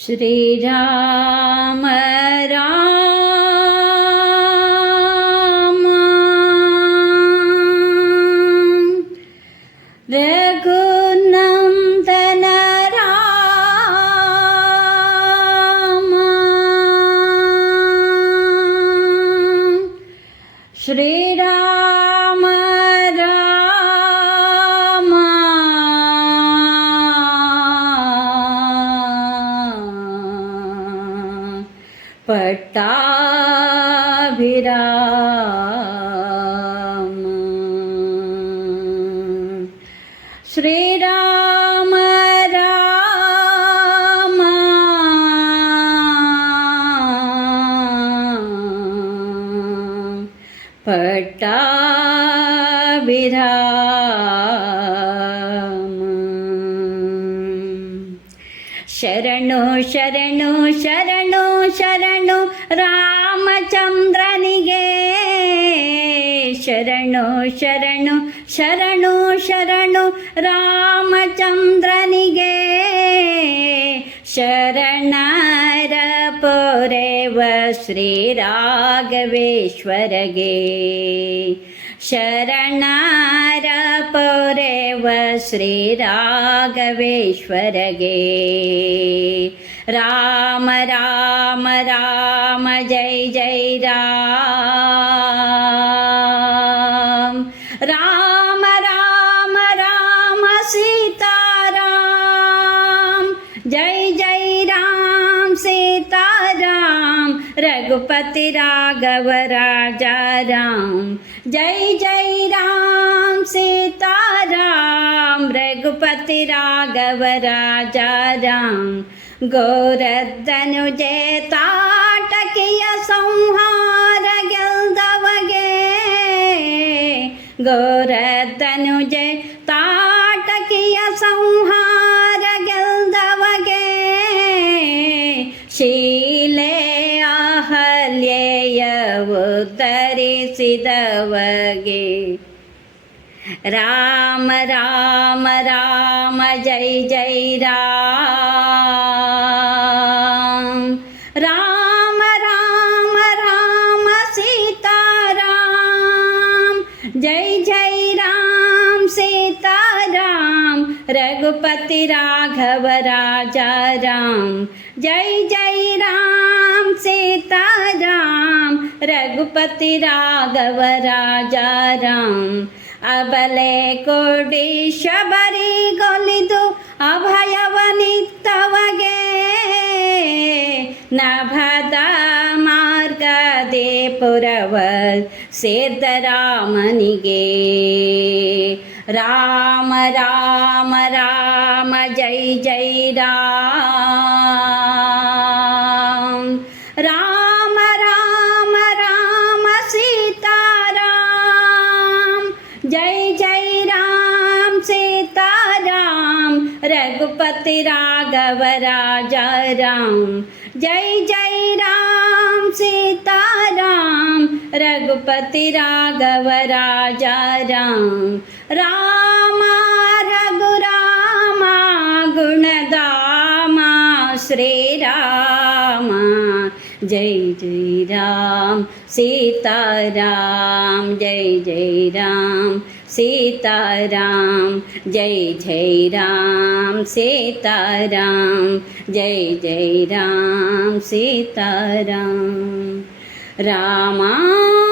ശ്രീരാമ രാമ. രഘുനന്ദന രാമ. ശ്രീരാമ പട്ടാഭിരാമ ശ്രീരാമ രാമ. പട്ടാഭിരാമ ശരണോ ശരണോ ശരണോ ശരണ. ರಾಮಚಂದ್ರನಿಗೆ ಶರಣು ಶರಣು ಶರಣು ಶರಣು ರಾಮಚಂದ್ರನಿಗೆ ಶರಣರ ಪೊರೆವ ಶ್ರೀ ರಾಘವೇಶ್ವರಗೆ ಶರಣರ श्रीराघवेश्वरगे। राम राम राम, जय जय, राम। राम राम राम सीता राम जय जय, राम सीता राम रघुपति राघव राजा राम। जय जय, राम, सीता रघुपति राघव राजा राम ಗೋರದ್ದನುಜೆ ತಾಟಕಿಯ ಸಂಹಾರ ಗೆಲ್ದವಗೆ ಗೋರದ್ದನುಜೆ ತಾಟಕಿಯ ಸಂಹಾರ ಗೆಲ್ದವಗೆ ಶೀಲೆ ಅಹಲ್ಯೆಯ ಉತ್ತರಿಸಿದವಗೆ राम राम राम, जय जय राम। राम राम राम सीता राम जय जय राम सीता राम रघुपति राघव, राजा राम। जय जय राम सीता राम रघुपति राघव, राजा राम। ಅಬಲೆ ಕೊಡಿ ಶಬರಿ ಗೊಲಿದು ಅಭಯವನಿತ್ತವಗೆ ನಭದ ಮಾರ್ಗದೇ ಪುರವ ಸೇರ್ದ ರಾಮನಿಗೆ. ರಾಮ ರಾಮ ರಾಮ, ಜೈ ಜೈ, ರಾಮ. रघुपति राघव राजा राम जय जय राम सीताराम। रघुपति राघव राजा राम राम रघुरामा गुणदामा श्रीराम। जय जय राम सीताराम। जय जय राम। સીતારામ જય જય રામ સીતારામ જય જય રામ સીતારામ રામા